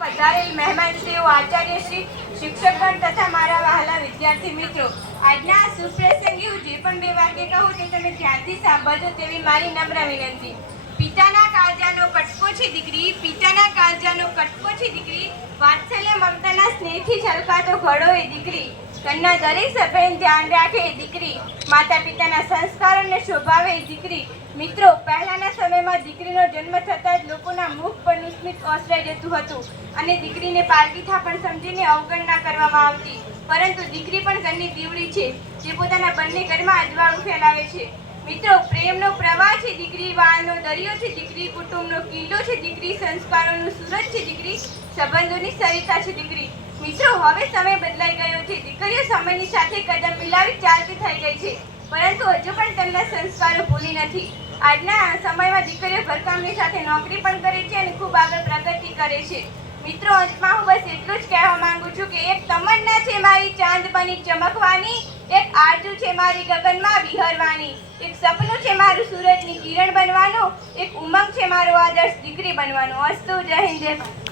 પધારેલ મહેમાનશ્રીઓ આચાર્યશ્રી શિક્ષકગણ તથા મારા વહાલા વિદ્યાર્થી મિત્રો. આજના સુપ્રસંગે હું જે પણ બે વાક્ય કહું તે તમે ધ્યાનથી સાંભળજો તેવી મારી નમ્ર વિનંતી. પિતાના કાળજાનો કટકો દીકરી, પિતાના કાળજાનો કટકો છે દીકરી, વાત્સલ્ય મમતાના સ્નેહથી છલકાતો ઘડો એ દીકરી. ઘરના દરેક સભ્યને ધ્યાન રાખે એ દીકરી. માતા પિતાના સંસ્કારોને શોભાવે એ દીકરી. મિત્રો, પહેલાના સમયમાં દીકરીનો જન્મ થતાં જ લોકોના મુખ પરનું સ્મિત ઓસરાઈ જતું હતું અને દીકરીને પારકીથા પણ સમજીને અવગણના કરવામાં આવતી. પરંતુ દીકરી પણ ઘરની દીવડી છે, જે પોતાના બંને ઘરમાં અજવાળું ફેલાવે છે. મિત્રો, પ્રેમનો પ્રવાહ છે દીકરી વાળનો, દરિયો છે દીકરી કુટુંબનો, કિલ્લો છે દીકરી સંસ્કારોનું, સુરત છે દીકરી સંબંધોની સરિતા છે દીકરી. મિત્રો, હવે સમય બદલાઈ ગયો છે. દીકરીઓ સમયની સાથે કદમ મિલાવી ચાલતી થઈ ગઈ છે. પરંતુ હજુ પણ તેમના સંસ્કારો ભૂલી નથી. આજના સમયમાં દીકરીઓ ઘરકામની સાથે નોકરી પણ કરે છે અને ખૂબ આગળ પ્રગતિ કરે છે. મિત્રો, અંતમાં હું બસ એટલું જ કહેવા માંગુ છું કે એક તમન્ના છે મારી ચાંદ બની ચમકવાની, એક આરજુ છે મારી ગગનમાં વિહરવાની, એક સપનું છે મારું સૂરજની કિરણ બનવાનું, એક ઉમંગ છે મારો આદર્શ દીકરી બનવાનો. અસ્તુ, જય હિન્દ, જય ભારત.